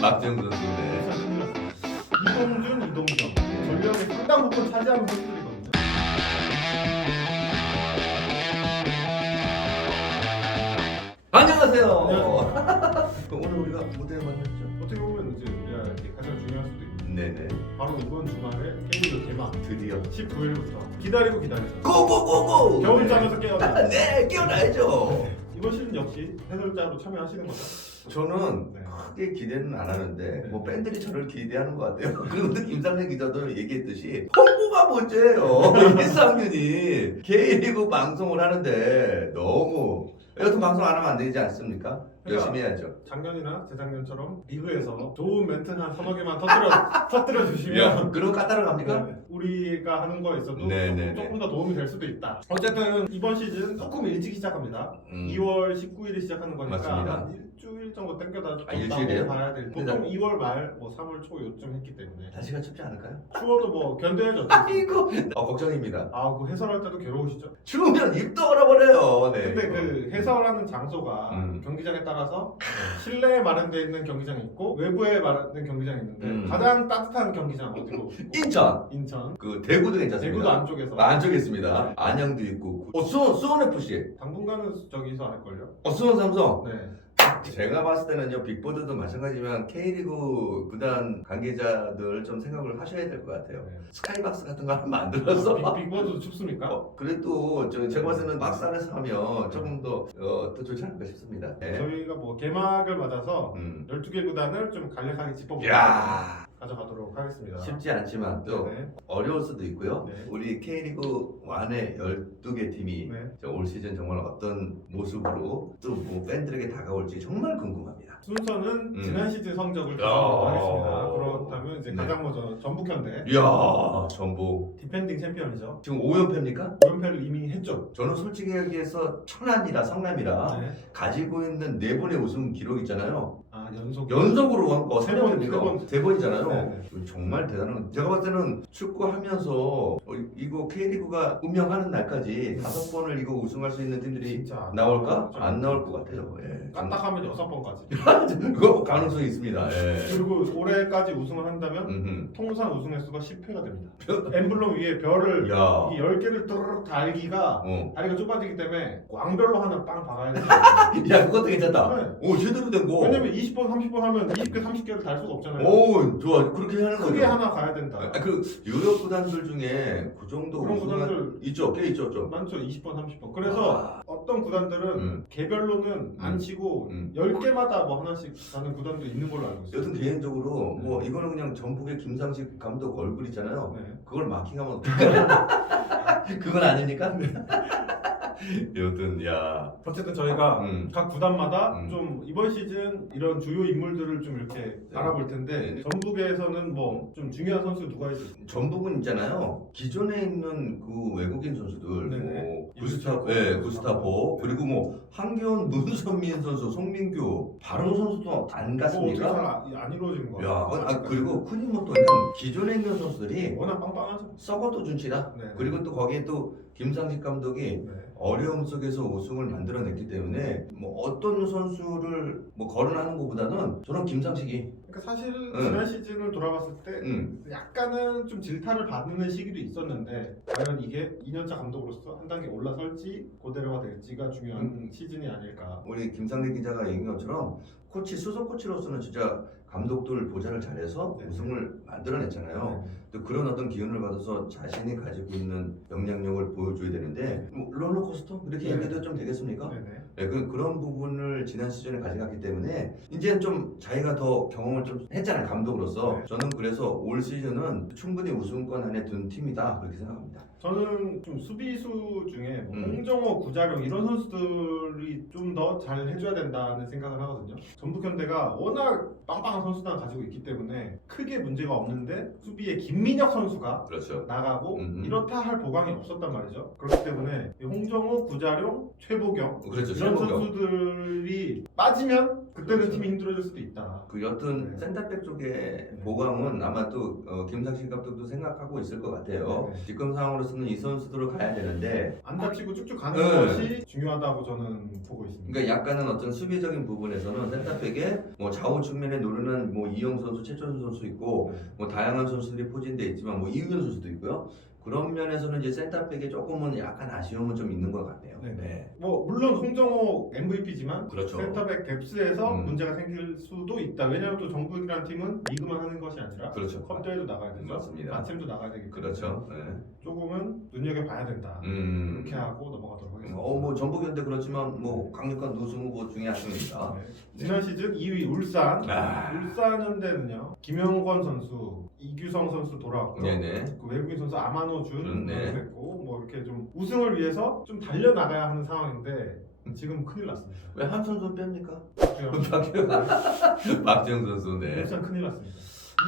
박정 선수네. 이동준, 이동경 전력의 상당 부분 차지하는 선수들이거든요. 안녕하세요. 오늘 우리가 무대에 만났죠. 어떻게 보면 이제 우리가 이게 가장 중요할 수도 있고 네네. 바로 이번 주말에 K리그 개막 드디어. 19일부터 기다리고 기다리죠. 고고고고. 겨울잠에서 깨어나. 네, 깨어나야죠. 이번 시즌 역시 해설자로 참여하시는 거죠? 저는 네. 크게 기대는 안 하는데 네. 뭐 팬들이 저를 기대하는 것 같아요. 그리고 또 김상래 기자도 얘기했듯이 홍보가 문제예요. 일상윤이 K리그 방송을 하는데 너무 여튼 방송 안 하면 안 되지 않습니까? 열심히 해야죠. 작년이나 재작년처럼 리그에서 좋은 멘트 한 서너 개만 터뜨려 터뜨려 주시면 그럼 까따라갑니까? 네, 우리가 하는 거에 있어도 네, 네, 조금, 네. 조금 더 도움이 될 수도 있다. 어쨌든 이번 시즌 조금 일찍 시작합니다. 음. 2월 19일에 시작하는 거니까 맞습니다. 한 일주일 정도 땡겨다 아, 일주일이에요? 봐야 될. 근데 보통 2월 말, 뭐 3월 초 요쯤 했기 때문에 날씨가 춥지 않을까요? 추워도 뭐 견뎌야죠. 아이고 어, 걱정입니다. 아, 그 해설할 때도 괴로우시죠? 추우면 입도 얼어버려요. 네. 근데 그 해설하는 장소가 음. 경기장에 따라서 실내에 마련되어 있는 경기장이 있고 외부에 마련된 경기장이 있는데 음. 가장 따뜻한 경기장 어디로? 인천 인천. 그 대구도 괜찮습니다. 대구도 안쪽에서. 아, 안쪽에 있습니다. 안양도 있고. 어 수원 수원 FC. 당분간은 저기서 할걸요? 어 수원 삼성. 네. 제가 봤을 때는요 빅보드도 마찬가지지만 K리그 구단 관계자들 좀 생각을 하셔야 될 것 같아요. 네. 스카이박스 같은 거 하나 만들어서 빅, 빅보드도 춥습니까? 어, 그래도 저 제가 봤을 때는 박스 안에서 하면 조금 더, 어, 더 좋지 않을까 싶습니다. 네. 저희가 뭐 개막을 맞아서 음. 12개 구단을 좀 간략하게 야 가져가도록 하겠습니다. 쉽지 않지만 또 네. 어려울 수도 있고요. 네. 우리 K리그 1의 12개 팀이 네. 저올 시즌 정말 어떤 모습으로 또 뭐 팬들에게 다가올지 정말 궁금합니다. 순서는 음. 지난 시즌 성적을 야. 기록하도록 하겠습니다. 그렇다면 이제 네. 가장 먼저 전북현대 이야 전북 디펜딩 챔피언이죠. 지금 5연패입니까? 5연패를 이미 했죠. 저는 솔직히 얘기해서 천안이라 성남이라 네. 가지고 있는 네 번의 우승 기록 있잖아요. 아 연속. 연속으로 한 거, 세 번, 번입니까? 세 번. 세 번이잖아요. 네, 정말 대단한. 제가 봤을 때는 축구 하면서 어, 이거 K리그가 운명하는 날까지 다섯 번을 이거 우승할 수 있는 팀들이 진짜 안 나올까? 안 나올 것 같아요. 예. 까딱하면 여섯 번까지. 그거 가능성이 있습니다. 예. 그리고 올해까지 우승을 한다면 음흠. 통산 우승 횟수가 10회가 됩니다. 엠블럼 위에 별을 야. 이 10개를 뚜루룩 달기가 어. 다리가 좁아지기 때문에 광별로 하나 빵 박아야 돼요. 야, 그것도 괜찮다. 네. 오, 제대로 된 거. 왜냐면 20번, 30번 하면 20개, 30개를 달 수가 없잖아요. 오, 좋아. 그렇게 하는 거죠. 크게 하나 가야 된다. 아, 그 유럽 구단들 중에 그 정도 그런 우승한 구단들 있죠, 꽤 있죠, 좀. 많죠. 20번, 30번. 그래서 아. 어떤 구단들은 음. 개별로는 안 음. 치고 음. 10개마다 뭐 하나씩 가는 구단도 있는 걸로 알고 있어요. 여튼 개인적으로 네. 뭐 이거는 그냥 전북의 김상식 감독 얼굴 있잖아요. 네. 그걸 마킹하면 어떡해? 그건 아닙니까? 여튼 야. 어쨌든 저희가 음. 각 구단마다 음. 좀 이번 시즌 이런 주요 인물들을 좀 이렇게 알아볼 텐데 네. 전북에서는 뭐 좀 중요한 선수 누가 있어요? 전북은 있잖아요. 기존에 있는 그 외국인 선수들, 네네. 뭐 유스타포, 구스타, 예, 구스타포. 구스타포, 네. 그리고 뭐 한기원, 문선민 선수, 송민규, 바로 선수도 안뭐 어떻게 갔습니까? 잘안 이루어지는 거예요? 야, 아, 그리고 쿠니모토는 기존에 있는 선수들이 워낙 빵빵하죠. 썩어도 준치다. 네. 그리고 또 거기에 또 김상식 감독이 네. 어려움 속에서 우승을 만들어냈기 때문에 뭐 어떤 선수를 뭐 거론하는 것보다는 저는 김상식이 그러니까 사실 응. 지난 시즌을 돌아봤을 때 음, 약간은 좀 질타를 받는 시기도 있었는데 과연 이게 2년차 감독으로서 한 단계 올라설지 고대로가 될지가 중요한 음. 시즌이 아닐까. 우리 김상래 기자가 얘기한 것처럼 코치 수석 코치로서는 진짜 감독들 보좌를 잘해서 네. 우승을 만들어냈잖아요. 네. 또 그런 어떤 기운을 받아서 자신이 가지고 있는 영향력을 보여줘야 되는데 뭐 롤러코스터 이렇게 네. 얘기해도 좀 되겠습니까? 네 네. 네, 그, 그런 부분을 지난 시즌에 가져갔기 때문에 이제는 좀 자기가 더 경험을 좀 했잖아요 감독으로서 네. 저는 그래서 올 시즌은 충분히 우승권 안에 든 팀이다 그렇게 생각합니다. 저는 좀 수비수 중에 뭐 음. 홍정호, 구자룡 이런 선수들이 좀 더 잘 해줘야 된다는 생각을 하거든요. 전북현대가 워낙 빵빵한 선수단 가지고 있기 때문에 크게 문제가 없는데 수비에 김민혁 선수가 그렇죠. 나가고 음흠. 이렇다 할 보강이 없었단 말이죠. 그렇기 때문에 이 홍정호, 구자룡, 최보경 그렇죠. 이런 최고경. 선수들이 빠지면 그때는 그렇죠. 팀이 힘들어질 수도 있다. 그 여튼 네. 센터백 쪽에 보강은 아마 또 어, 김상식 감독도 생각하고 있을 것 같아요. 네. 지금 상황으로서는 이 선수들을 가야 되는데 안 다치고 쭉쭉 가는 네. 것이 중요하다고 저는 보고 있습니다. 그러니까 약간은 어떤 수비적인 부분에서는 센터백에 뭐 좌우 측면에 노르는 뭐 이영 선수, 최천수 선수 있고 네. 뭐 다양한 선수들이 포진돼 있지만 뭐 이윤 선수도 있고요. 그런 면에서는 이제 센터백에 조금은 약간 아쉬움은 좀 있는 것 같네요. 네. 네. 뭐 물론 홍정호 MVP지만 그렇죠. 센터백 뎁스에서 음. 문제가 생길 수도 있다. 왜냐하면 또 정부이라는 팀은 리그만 하는 것이 아니라 그렇죠. 컵 대회도 나가야 되죠. 맞습니다. 마챔도 나가야 되기 때문에 그렇죠. 네. 조금은 눈여겨 봐야 된다. 음. 이렇게 하고 넘어가도록 하겠습니다. 어, 뭐 전북현대 그렇지만 뭐 강력한 우승 후보 중에 한 명입니다. 네. 지난 시즌 2위 울산. 아. 울산 현대는요. 김영권 선수, 이규성 선수 돌아왔고요. 네네. 그 외국인 선수 아마노 준 음, 네. 됐고 뭐 이렇게 좀 우승을 위해서 좀 달려 나가야 하는 상황인데 지금 큰일 났습니다. 왜 한 선수 뺍니까? 박지영 선수 네. 울산 큰일 났습니다.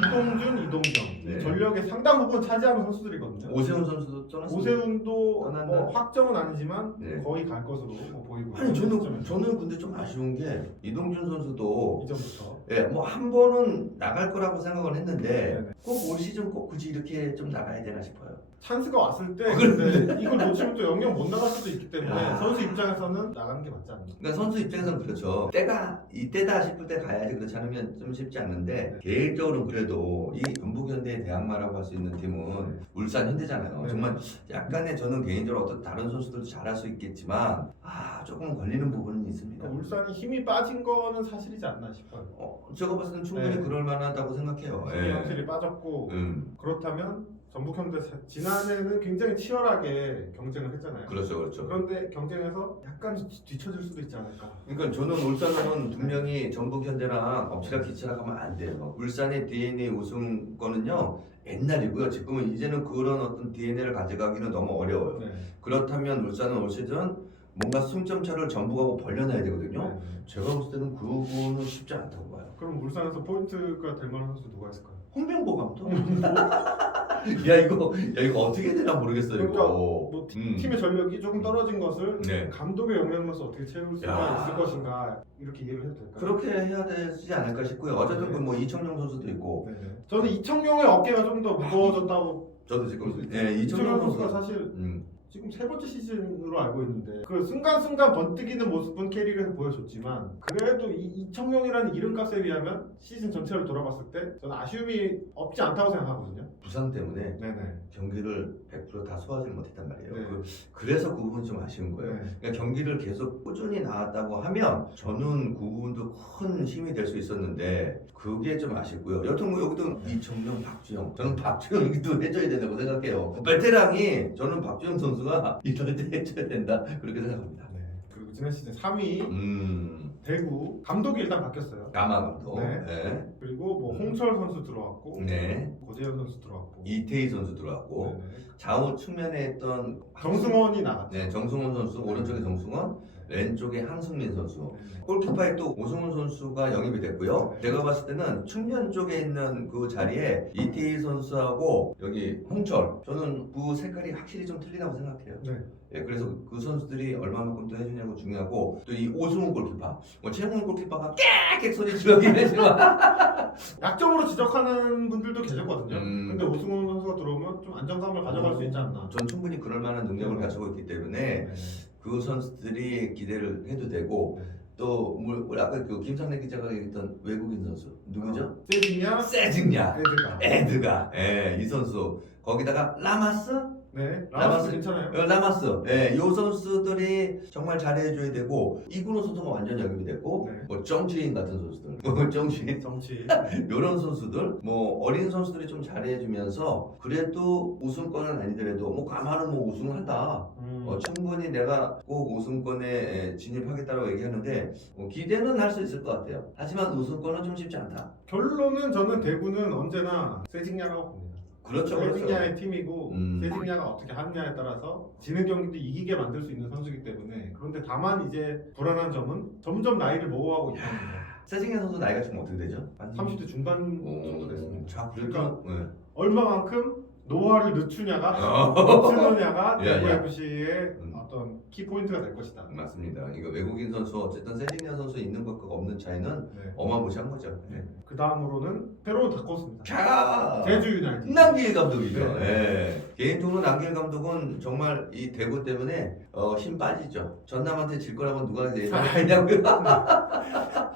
이동준, 이동경 네. 전력의 상당 부분 차지하는 선수들이거든요. 오세훈 선수도 떠났습니다. 오세훈도 떠난다. 뭐 확정은 아니지만 네. 거의 갈 것으로 뭐 보이고 아니 저는. 저는 근데 좀 아쉬운 게 이동준 선수도 이전부터 예, 뭐 한 번은 나갈 거라고 생각을 했는데 네네. 꼭올 시즌 꼭 굳이 이렇게 좀 나가야 되나 싶어요. 찬스가 왔을 때 근데 이걸 놓치면 또 영영 못 나갈 수도 있기 때문에 야. 선수 입장에서는 나가는 게 맞지 않나. 그러니까 선수 입장에서는 그렇죠. 때가 이때다 싶을 때 가야지 그렇지 않으면 좀 쉽지 않는데 개인적으로 그래도 이 전북현대의 대항마라고 할 수 있는 팀은 울산 현대잖아요. 네. 정말 약간의 저는 개인적으로 어떤 다른 선수들도 잘할 수 있겠지만 아 조금 걸리는 부분은 있습니다. 그러니까 울산이 힘이 빠진 거는 사실이지 않나 싶어요. 어, 제가 봤을 때는 충분히 네. 그럴 만하다고 생각해요. 힘이 예. 확실히 빠졌고 음, 그렇다면 전북현대 사- 지난해는 굉장히 치열하게 경쟁을 했잖아요. 그렇죠, 그렇죠. 그런데 경쟁에서 약간 뒤- 뒤처질 수도 있지 않을까. 그러니까 저는 울산은 분명히 전북 현대랑 엎치락 뒤치락 하면 안 돼요. 울산의 DNA 우승권은요 옛날이고요. 지금은 이제는 그런 어떤 DNA를 가져가기는 너무 어려워요. 네. 그렇다면 울산은 올 시즌 뭔가 승점 차를 전북하고 벌려놔야 되거든요. 네. 제가 봤을 때는 그거는 쉽지 않다고 봐요. 그럼 울산에서 포인트가 될 만한 선수 누가 있을까요? 홍명보 감독? 야 이거 야 이거 어떻게 해야 되나. 그러니까 이거. 뭐 팀- 음. 팀의 전력이 조금 떨어진 것을 네. 감독의 영향으로서 어떻게 채울 수가 야. 있을 것인가 이렇게 이해를 해도 될까요? 그렇게 해야 되지 않을까 싶고요. 어쨌든 네. 그뭐 이청용 선수도 있고 네네. 저는 이청용의 어깨가 좀 더 무거워졌다고 저도 지금 예, 이청용 이청용 선수가 선수 사실 음. 지금 세 번째 시즌으로 알고 있는데 그 순간순간 번뜩이는 모습은 K리그에서 보여줬지만 그래도 이 이청용이라는 이름값에 비하면 시즌 전체를 돌아봤을 때 저는 아쉬움이 없지 않다고 생각하거든요. 부상 때문에 네네. 경기를 100%다 소화하지 못했단 말이에요. 네. 그, 그래서 그 부분이 좀 아쉬운 거예요. 네. 그러니까 경기를 계속 꾸준히 나왔다고 하면 저는 그 부분도 큰 힘이 될 수 있었는데 그게 좀 아쉽고요. 여튼 뭐 여기도 이청용, 박주영 저는 박주영도 해줘야 된다고 생각해요. 베테랑이 저는 박주영 선수 가 이럴 때 해줘야 된다 그렇게 생각합니다. 네. 그리고 지난 시즌 3위 음, 대구 감독이 일단 바뀌었어요. 가마 감독, 네. 네, 그리고 뭐 홍철 선수 들어왔고 네. 고재현 선수 들어왔고 이태희 선수 들어왔고 네네. 좌우 측면에 있던 정승원이 나갔죠. 네, 정승원 선수 오른쪽에 정승원, 왼쪽에 한승민 선수. 골키퍼에 또 오승훈 선수가 영입이 됐고요. 제가 봤을 때는 측면 쪽에 있는 그 자리에 이태희 선수하고 여기 홍철 저는 그 색깔이 확실히 좀 틀리다고 생각해요. 네. 예, 그래서 그 선수들이 얼마만큼 또 해주냐고 중요하고 또 이 오승훈 골키퍼, 뭐 최홍훈 골키퍼가 깨끗 소리 지르긴 했지만 약점으로 지적하는 분들도 계셨거든요. 음. 근데 오승훈 선수가 들어오면 좀 안정감을 가져갈 수 있지 않나. 전 충분히 그럴 만한 능력을 가지고 있기 때문에 네. 그 선수들이 기대를 해도 되고 네. 또 뭐, 우리 아까 그 김상래 기자가 얘기했던 외국인 선수 누구죠? 세징야 세징야 에드가. 에드가 예, 이 선수 거기다가 라마스 네. 라마스. 괜찮아요. 어, 라마스 예, 이 선수들이 정말 잘해줘야 되고 이구로 선수가 완전 영입이 됐고 네. 뭐 정치인 같은 선수들 뭐 정치인 정치. 이런 선수들 뭐 어린 선수들이 좀 잘해주면서 그래도 우승권은 아니더라도 뭐 가만은 뭐 우승을 한다 음. 어, 충분히 내가 꼭 우승권에 에, 진입하겠다고 얘기하는데 뭐 기대는 할 수 있을 것 같아요. 하지만 우승권은 좀 쉽지 않다. 결론은 저는 대구는 언제나 세징야라고 봅니다. 그렇죠, 그렇죠. 세징야의 팀이고 음. 세징야가 어떻게 하느냐에 따라서 지는 경기도 이기게 만들 수 있는 선수이기 때문에 그런데 다만 이제 불안한 점은 점점 나이를 먹어가고 있다는 거. 세징야 선수 나이가 지금 어떻게 되죠? 한 30대 중반 오, 정도 됐습니다. 자, 그러니까 그러니까 네. 얼마만큼 노화를 늦추냐가 어. 늦추느냐가 야, 대구 야. FC의 음. 어떤 키 포인트가 될 것이다. 맞습니다. 이거 외국인 선수 어쨌든 세징야 선수 있는 것과 없는 차이는 네. 어마무시한 거죠. 네. 그 다음으로는 새로운 닭코스입니다. 자, 제주 유나이티드. 남길 감독이죠. 네. 예. 개인적으로 남길 감독은 정말 이 대구 때문에 어, 힘 빠지죠. 전남한테 질 거라고 누가 예상했냐고요?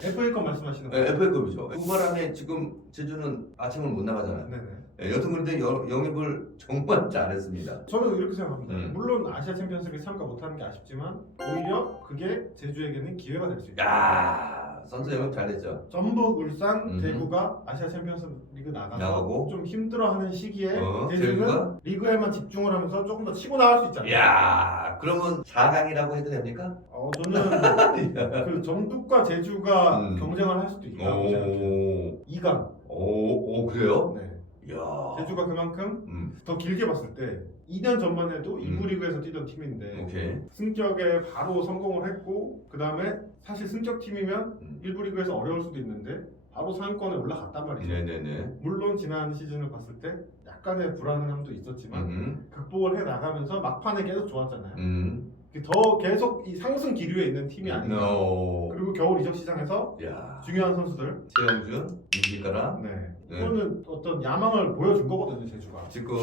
FA컵 말씀하시는 네, 거예요? FA컵이죠. 그 바람에 지금 제주는 아침을 못 나가잖아요. 네네. 예, 여튼 그런데 여- 영입을 정말 잘했습니다. 저는 이렇게 생각합니다. 음. 물론 아시아 챔피언스리그 참가 못하는 게 아쉽지만 오히려 그게 제주에게는 기회가 될 수 있다. 야 선수 영입 잘했죠. 전북, 울산, 음. 대구가 아시아 챔피언스 리그 나가서 나가고. 좀 힘들어하는 시기에 어, 제주가? 리그에만 집중을 하면서 조금 더 치고 나갈 수 있잖아요. 야 그러면 4강이라고 해도 됩니까? 어, 저는 그 전북과 제주가 음. 경쟁을 할 수도 있다고 생각해요. 오, 2강. 오, 오 그래요? 네. 야 제주가 그만큼 음, 더 길게 봤을 때 2년 전만 해도 음. 2부 리그에서 뛰던 팀인데 오케이. 승격에 바로 성공을 했고 그 다음에 사실 승격 팀이면 음. 1부 리그에서 어려울 수도 있는데 바로 상위권에 올라갔단 말이죠. 네네네. 물론 지난 시즌을 봤을 때 약간의 불안함도 있었지만 음, 극복을 해 나가면서 막판에 계속 좋았잖아요. 음, 더 계속 이 상승 기류에 있는 팀이 아닌가. no. 그리고 겨울 이적 시장에서 야 중요한 선수들, 최영준, 임기가라. 네, 네. 이거는 어떤 야망을 보여준 거거든요, 제주가. 지금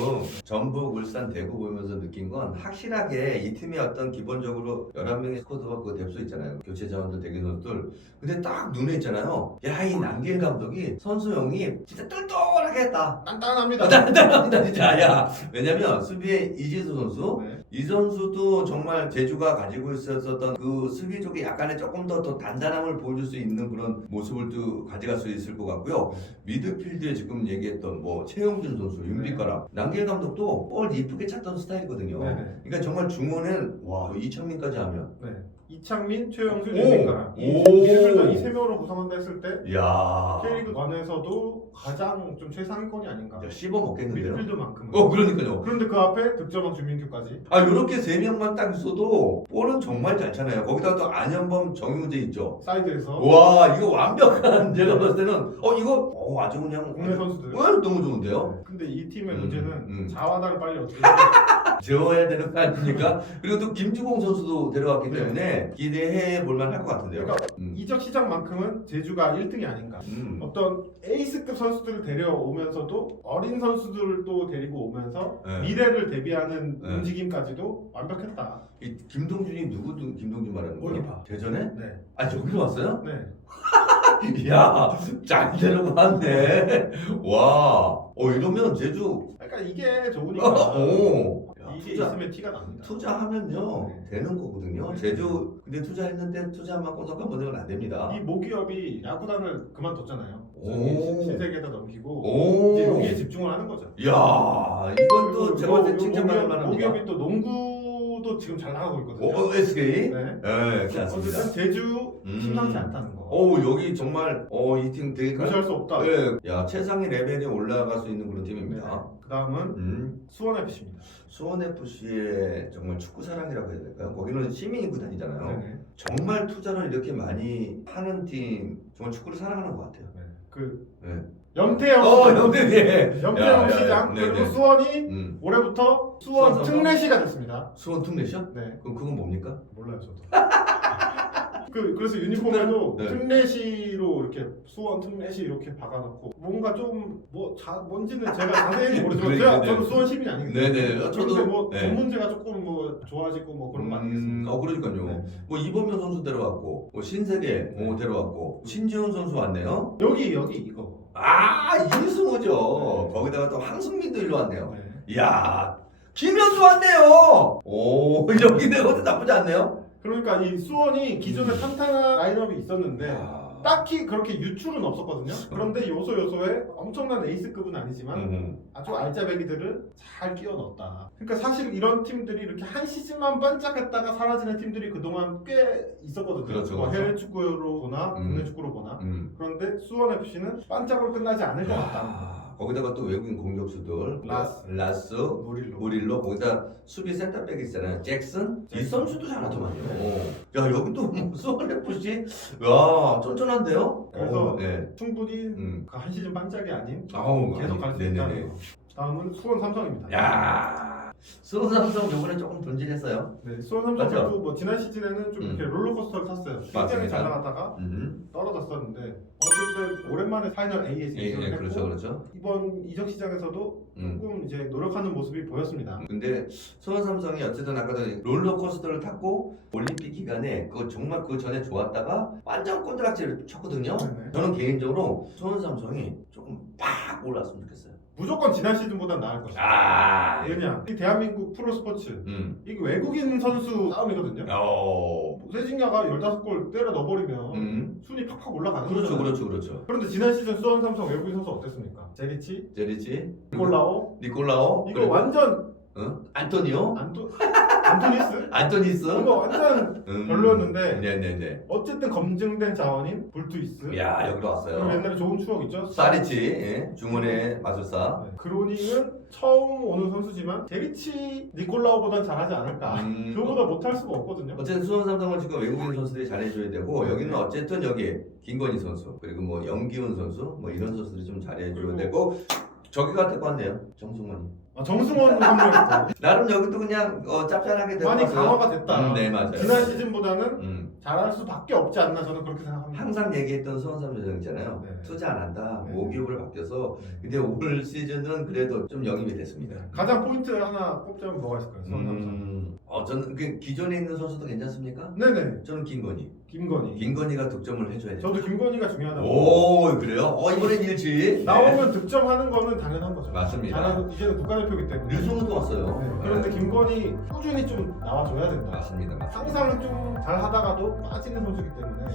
전북, 울산, 대구 보면서 느낀 건 확실하게 이 팀이 어떤 기본적으로 11명의 스쿼드가 그 뎁스 있잖아요. 교체 자원들 대기 선수들. 근데 딱 눈에 있잖아요. 야, 이 남길 감독이 선수 영입 진짜 똘똘하게 했다. 단단합니다. 단단합니다, 진짜. 야, 왜냐면 수비에 이지수 선수, 네. 이 선수도 정말 제주가 가지고 있었던 그 수비적인 약간의 조금 더, 더 단단함을 보여줄 수 있는 그런 모습을 또 가져갈 수 있을 것 같고요. 미드필드에 지금 얘기했던 뭐 최용준 선수, 윤빛가람, 남길 감독도 볼 이쁘게 찾던 스타일이거든요. 네. 네. 그러니까 정말 중원은 와 이창민까지 하면 네. 이창민, 최영수, 오! 오! 미드필더 이세 명으로 구성한다 했을 때 야, K리그 관에서도 가장 좀 최상위권이 아닌가. 야 씹어 먹겠는데요. 미드필드만큼은. 어 그러니까요. 그런데 그 앞에 득점왕 주민규까지. 아 이렇게 세 명만 딱 있어도 볼은 정말 잘 차네요. 거기다가 또 안현범, 정유재 있죠. 사이드에서 와 이거 완벽한 제가 봤을 때는 어 이거 어 아주 그냥 국내 선수들. 어, 너무 좋은데요. 근데 이 팀의 음, 문제는 음. 자와다를 빨리 어떻게 재워야 되는 거 아닙니까? 그리고 또 김주공 선수도 데려왔기 네. 때문에 기대해 볼 만 할 것 같은데요. 그러니까 음. 이적 시장만큼은 제주가 1등이 아닌가. 음. 어떤 에이스급 선수들을 데려오면서도 어린 선수들도 데리고 오면서 네. 미래를 대비하는 네. 움직임까지도 완벽했다. 이 김동준이 누구 두- 김동준 말하는 거예요? 골키퍼. 대전에? 네. 아 저기로 왔어요? 네. 야, 잘 데려갔네. 와, 어 이러면 제주. 그러니까 이게 좋으니까 오, 야, 이게 투자 있으면 티가 납니다. 투자하면요 네. 되는 거거든요. 네. 제주 근데 투자했는데 투자만 꼼짝한 번은 안 됩니다. 이 모기업이 야구단을 그만뒀잖아요. 오. 신세계에다 넘기고 오, 이제 여기에 집중을 하는 거죠. 야, 이건 또 제가 봤을 때 칭찬받을 만합니다. 모기업이 또 농구도 지금 잘 나가고 있거든요. 오, SK. 네. 네, 괜찮습니다. 어쨌든 제주 음. 심상치 않다는 거. 오, 여기 정말 어 이 팀 되게 갈- 무시할 수 없다. 네, 야 최상위 레벨에 올라갈 수 있는 그런 팀입니다. 그 다음은 음, 수원 FC입니다. 수원 FC의 정말 축구 사랑이라고 해야 될까요? 거기는 시민 구단이잖아요. 정말 투자를 이렇게 많이 하는 팀, 정말 축구를 사랑하는 것 같아요. 네. 그 네. 염태영 어, 시장, 형님, 염태영 시장 네, 그리고 네. 수원이 음, 올해부터 수원 수원 특례시가 됐습니다. 수원 특례션? 네. 그럼 그건 뭡니까? 몰라요 저도. 그 그래서 유니폼에도 네. 특례시로 이렇게 수원 특례시 이렇게 박아놓고 뭔가 좀뭐 뭔지는 제가 자세히 모르지만 네, 제가 네, 저도 네. 수원 시민이 아니거든요. 네네. 그런데 저도 뭐 네. 전문제가 조금 뭐 좋아지고 뭐 그런 거 아니겠습니까? 어 그러니까요. 네. 뭐 이범현 선수 데려왔고, 뭐 신세계 뭐 데려왔고, 신지훈 선수 왔네요. 여기 여기 이거. 아 이승우죠. 네. 거기다가 또 황승민도 일로 왔네요. 네. 이야 김현수 왔네요. 오 여기 내가 나쁘지 않네요. 그러니까 이 수원이 기존에 탄탄한 라인업이 있었는데 야. 딱히 그렇게 유출은 없었거든요. 그런데 요소 요소에 엄청난 에이스급은 아니지만 음. 아주 알짜배기들을 잘 끼워 넣었다. 그러니까 사실 이런 팀들이 이렇게 한 시즌만 반짝했다가 사라지는 팀들이 그동안 꽤 있었거든요. 그렇죠, 뭐 그렇죠. 해외 축구로 보나 음. 국내 축구로 보나. 음. 그런데 수원 FC는 반짝으로 끝나지 않을 것 같다. 야, 거기다가 또 외국인 공격수들 라스. 라스 무릴로. 무릴로 거기다 수비 센터백 있잖아요 잭슨 이. 선수도 잘하더만요 야 여기 또 수원 FC 야 쫀쫀한데요 그래서 어, 네. 충분히 음. 그한 시즌 반짝이 아닌 아우 계속 갈수 네네네. 있다는 거. 다음은 수원 삼성입니다. 야 수원 삼성 요번에 조금 돈질했어요. 네, 수원 삼성 맞죠? 선수 뭐 지난 시즌에는 좀 이렇게 롤러코스터를 탔어요. 굉장히 맞습니다. 잘 나갔다가 음. 떨어졌었는데 어쨌든 오랜만에 파이널 A에 예, 진출을 예, 했고 그렇죠, 그렇죠. 이번 이적 시장에서도 음. 조금 이제 노력하는 모습이 보였습니다. 근데 수원 삼성이 어쨌든 아까도 롤러코스터를 탔고 올림픽 기간에 그 정말 그 전에 좋았다가 완전 꼰대락질을 쳤거든요. 네네. 저는 개인적으로 수원 삼성이 조금 팍 올랐으면 좋겠어요. 무조건 지난 시즌보다 나을 것이다. 아, 왜냐? 이 대한민국 프로 스포츠 음, 이게 외국인 선수 싸움이거든요. 어, 세징야가 15골 때려 넣어버리면 음, 순위 팍팍 올라가는 그렇죠, 거잖아요. 그렇죠, 그렇죠. 그런데 지난 시즌 수원 삼성 외국인 선수 어땠습니까? 제리치, 제리치, 니콜라오 니콜라오, 이거 그리고, 완전 어? 안토니오, 안토 안토니스 안토니스, 이거 완전 음, 별로였는데 네네네. 어쨌든 검증된 자원인 불투이스 야 여기로 그리고 왔어요. 옛날에 좋은 추억 있죠? 사리치, 예, 중원의 마술사. 네. 그로닝은 처음 오는 선수지만 제리치 니콜라오보단 잘하지 않을까 음, 그거보다 못할 수가 없거든요 어쨌든 수원 삼성은 지금 외국인 선수들이 잘해줘야 되고 여기는 어쨌든 여기 김건희 선수 그리고 뭐 영기훈 선수 뭐 이런 선수들이 좀 잘해줘야 되고 저기가 될것 같네요 정승원이 아, 정승원 합류했고 나름 여기도 그냥 어, 짭짤하게 되고 많이 강화가 됐다. 음, 네 맞아요. 지난 시즌보다는 음, 잘할 수밖에 없지 않나 저는 그렇게 생각합니다. 항상 얘기했던 수원 삼성 있잖아요. 네. 투자 안 한다. 네. 모기업으로 바뀌어서. 네. 근데 올 시즌은 그래도 좀 영입이 됐습니다. 가장 포인트 하나 꼽자면 뭐가 있을까요? 수원 삼성 음, 어, 저는 그 기존에 있는 선수도 괜찮습니까? 네네. 저는 김건희 김건희. 김건희가 득점을 해줘야 돼요 저도 김건희가 중요하다고 오 그래요? 어 이번엔 일치 나오면 득점하는 거는 당연한 거죠 맞습니다. 이제는 국가대표기 때문에. 류승우도 왔어요. 네. 그런데 김건희 꾸준히 좀 나와줘야 된다. 맞습니다 맞습니다. 항상 좀 잘 하다가도 빠지는 선수기 때문에.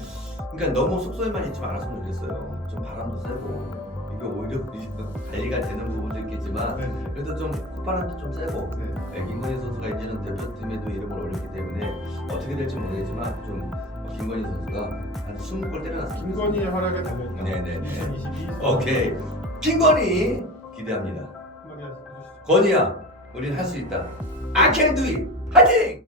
그러니까 너무 숙소에만 있지 말았으면 좋겠어요. 좀 바람도 세고 이게 오히려 관리가 되는 부분도 있겠지만 네. 그래도 좀 콧바람도 좀 세고 네. 네, 김건희 선수가 이제는 대표팀에도 이름을 올렸기 때문에 어떻게 될지 모르겠지만 좀 김건희 선수가 한 20골 때려놨습니다 김건희의 활약에 달려있다 네네네. 2022 오케이 김건희 기대합니다 건희야 우린 할 수 있다 I can do it 화이팅!